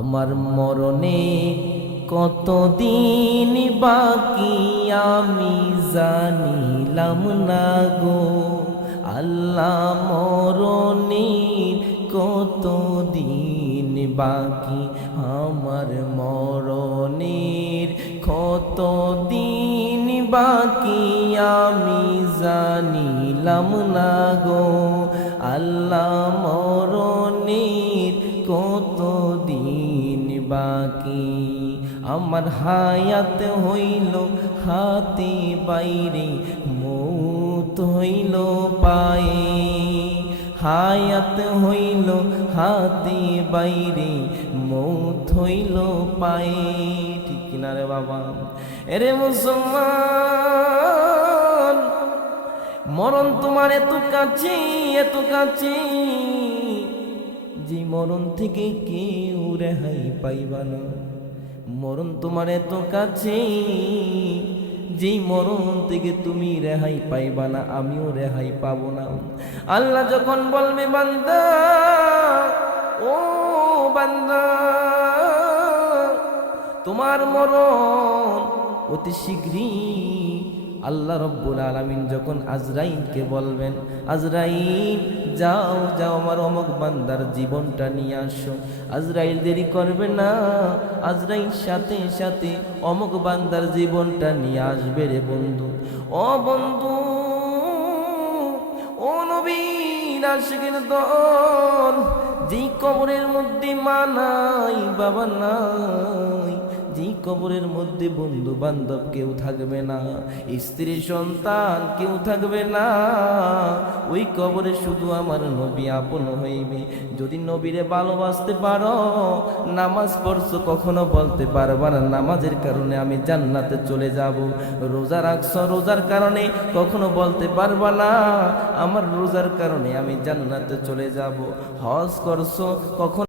আমার মরণে কতদিন বাকি আমি জানিলাম না গো আল্লাহ। মরণের কতদিন বাকি আমার মরণের কতদিন বাকি আমি জানিলাম না গো আল্লাহ। মরণের কতদিন বাকি আমার হায়াত হইল হাতে বাইরে মৌত হইল পায়ে। হায়াত হইল হাতে বাইরে মৌত হইল পায়ে। ঠিক কিনা রে বাবা? এরে মুসলমান, মরণ তোমার এত কাছে, এত কাছে, যে মরণ থেকে কেউ রেহাই পাইবা না। মরণ তোমার এত কাছে, যেই মরণ থেকে তুমি রেহাই পাইবা না, আমিও রেহাই পাবো না। আল্লাহ যখন বলবে বান্দা, ও বান্দা, তোমার মরণ অতি শীঘ্রই, আল্লাহ রব্বুল আলামিন যখন আজরাইলকে বলবেন, আজরাইল যাও যাও আমার অমুক বান্দার জীবনটা নিয়ে আসো। আজরাইল দেরি করবে না, আজরাইল সাথে সাথে অমুক বান্দার জীবনটা নিয়ে আসবে রে বন্ধু। ও বন্ধু, ও নবীর আশিকের দল, যেই কবরের মধ্যে মা নাই, বাবা নাই, যেই কবরের মধ্যে বন্ধু বান্ধব কেউ থাকবে না, স্ত্রী সন্তান কেউ থাকবে না, ওই কবরে শুধু আমার নবী আপন হইবে। যদি নবীরে ভালোবাসতে পারো, নামাজ পড়ছো, কখনো বলতে পারবা না নামাজের কারণে আমি জান্নাতে চলে যাব। রোজা রাখছো, রোজার কারণে কখনো বলতে পারবা না আমার রোজার কারণে আমি জান্নাতে চলে যাব। হজ করছো, কখনো